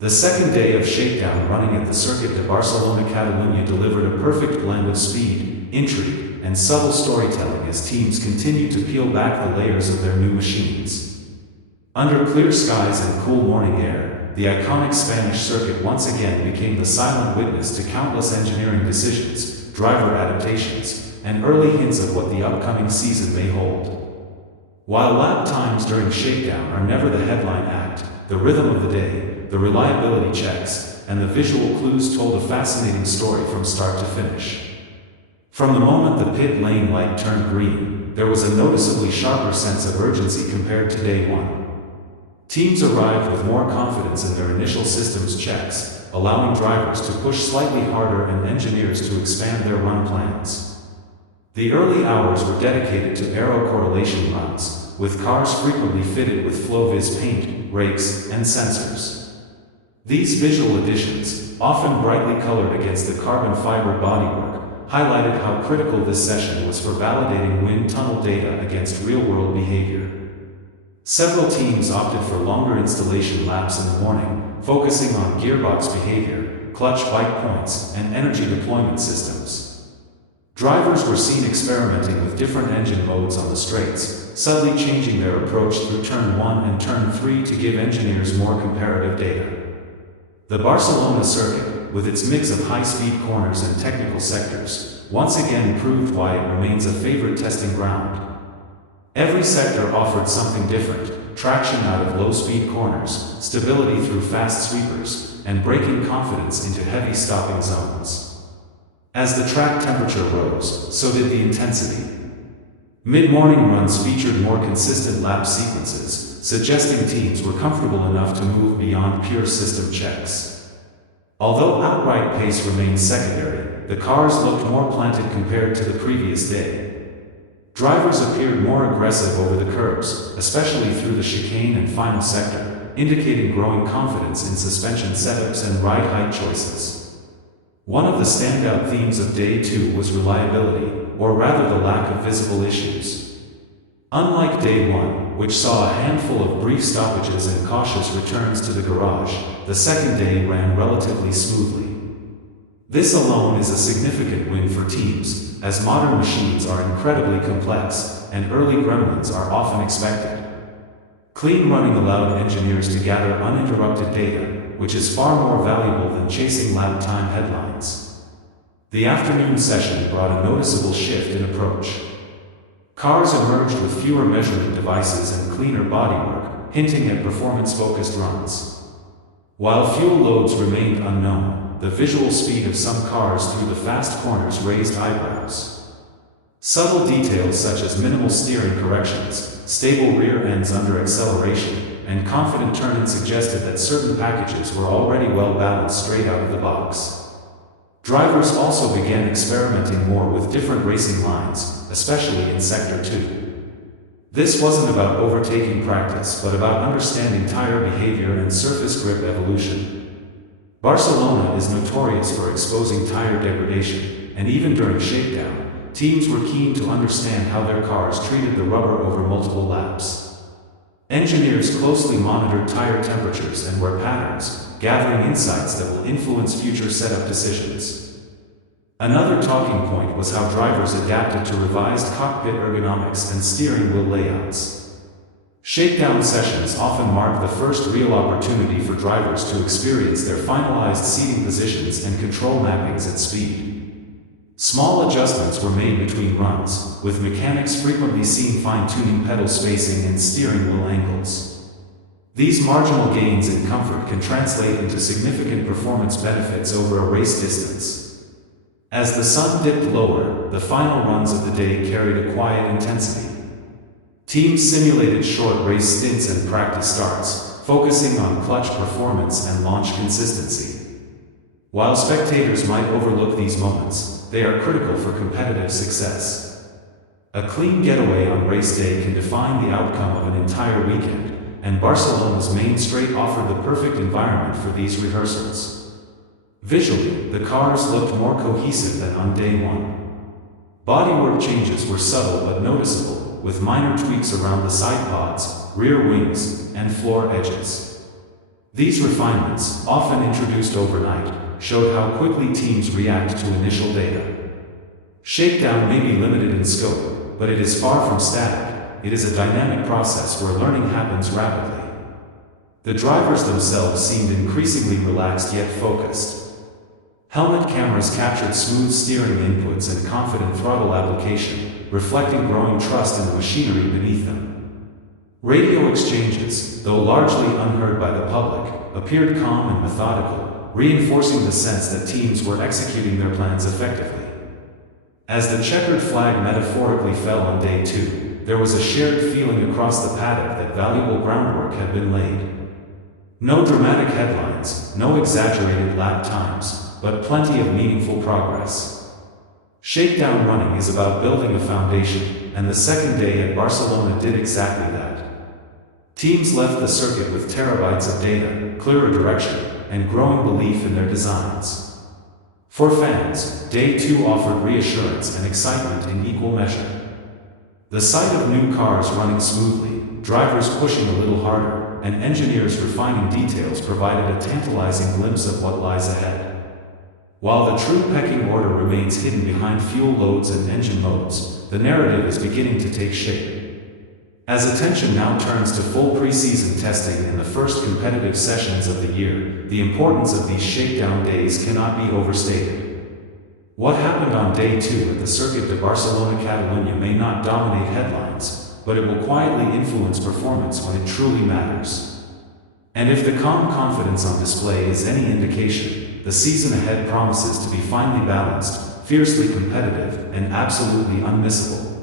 The second day of Shakedown running at the Circuit de Barcelona-Catalunya delivered a perfect blend of speed, intrigue, and subtle storytelling as teams continued to peel back the layers of their new machines. Under clear skies and cool morning air, the iconic Spanish circuit once again became the silent witness to countless engineering decisions, driver adaptations, and early hints of what the upcoming season may hold. While lap times during Shakedown are never the headline act, the rhythm of the day, the reliability checks, and the visual clues told a fascinating story from start to finish. From the moment the pit lane light turned green, there was a noticeably sharper sense of urgency compared to day one. Teams arrived with more confidence in their initial systems checks, allowing drivers to push slightly harder and engineers to expand their run plans. The early hours were dedicated to aero correlation runs, with cars frequently fitted with FlowViz paint, brakes, and sensors. These visual additions, often brightly colored against the carbon fiber bodywork, highlighted how critical this session was for validating wind tunnel data against real-world behavior. Several teams opted for longer installation laps in the morning, focusing on gearbox behavior, clutch bite points, and energy deployment systems. Drivers were seen experimenting with different engine modes on the straights, subtly changing their approach through Turn 1 and Turn 3 to give engineers more comparative data. The Barcelona circuit, with its mix of high-speed corners and technical sectors, once again proved why it remains a favorite testing ground. Every sector offered something different: traction out of low-speed corners, stability through fast sweepers, and braking confidence into heavy stopping zones. As the track temperature rose, so did the intensity. Mid-morning runs featured more consistent lap sequences, suggesting teams were comfortable enough to move beyond pure system checks. Although outright pace remained secondary, the cars looked more planted compared to the previous day. Drivers appeared more aggressive over the curbs, especially through the chicane and final sector, indicating growing confidence in suspension setups and ride height choices. One of the standout themes of Day 2 was reliability, or rather the lack of visible issues. Unlike Day 1, which saw a handful of brief stoppages and cautious returns to the garage, the second day ran relatively smoothly. This alone is a significant win for teams, as modern machines are incredibly complex, and early gremlins are often expected. Clean running allowed engineers to gather uninterrupted data, which is far more valuable than chasing lap time headlines. The afternoon session brought a noticeable shift in approach. Cars emerged with fewer measurement devices and cleaner bodywork, hinting at performance-focused runs. While fuel loads remained unknown, the visual speed of some cars through the fast corners raised eyebrows. Subtle details such as minimal steering corrections, stable rear ends under acceleration, and confident turning suggested that certain packages were already well balanced straight out of the box. Drivers also began experimenting more with different racing lines, especially in Sector 2. This wasn't about overtaking practice but about understanding tire behavior and surface grip evolution. Barcelona is notorious for exposing tire degradation, and even during Shakedown, teams were keen to understand how their cars treated the rubber over multiple laps. Engineers closely monitored tire temperatures and wear patterns, gathering insights that will influence future setup decisions. Another talking point was how drivers adapted to revised cockpit ergonomics and steering wheel layouts. Shakedown sessions often marked the first real opportunity for drivers to experience their finalized seating positions and control mappings at speed. Small adjustments were made between runs, with mechanics frequently seen fine-tuning pedal spacing and steering wheel angles. These marginal gains in comfort can translate into significant performance benefits over a race distance. As the sun dipped lower, the final runs of the day carried a quiet intensity. Teams simulated short race stints and practice starts, focusing on clutch performance and launch consistency. While spectators might overlook these moments, they are critical for competitive success. A clean getaway on race day can define the outcome of an entire weekend, and Barcelona's main straight offered the perfect environment for these rehearsals. Visually, the cars looked more cohesive than on Day 1. Bodywork changes were subtle but noticeable, with minor tweaks around the side pods, rear wings, and floor edges. These refinements, often introduced overnight, showed how quickly teams react to initial data. Shakedown may be limited in scope, but it is far from static. It is a dynamic process where learning happens rapidly. The drivers themselves seemed increasingly relaxed yet focused. Helmet cameras captured smooth steering inputs and confident throttle application, reflecting growing trust in the machinery beneath them. Radio exchanges, though largely unheard by the public, appeared calm and methodical, reinforcing the sense that teams were executing their plans effectively. As the checkered flag metaphorically fell on day 2, there was a shared feeling across the paddock that valuable groundwork had been laid. No dramatic headlines, no exaggerated lap times, but plenty of meaningful progress. Shakedown running is about building a foundation, and the second day at Barcelona did exactly that. Teams left the circuit with terabytes of data, clearer direction, and growing belief in their designs. For fans, Day 2 offered reassurance and excitement in equal measure. The sight of new cars running smoothly, drivers pushing a little harder, and engineers refining details provided a tantalizing glimpse of what lies ahead. While the true pecking order remains hidden behind fuel loads and engine modes, the narrative is beginning to take shape. As attention now turns to full preseason testing and the first competitive sessions of the year, the importance of these shakedown days cannot be overstated. What happened on Day 2 at the Circuit de Barcelona-Catalunya may not dominate headlines, but it will quietly influence performance when it truly matters. And if the calm confidence on display is any indication, the season ahead promises to be finely balanced, fiercely competitive, and absolutely unmissable.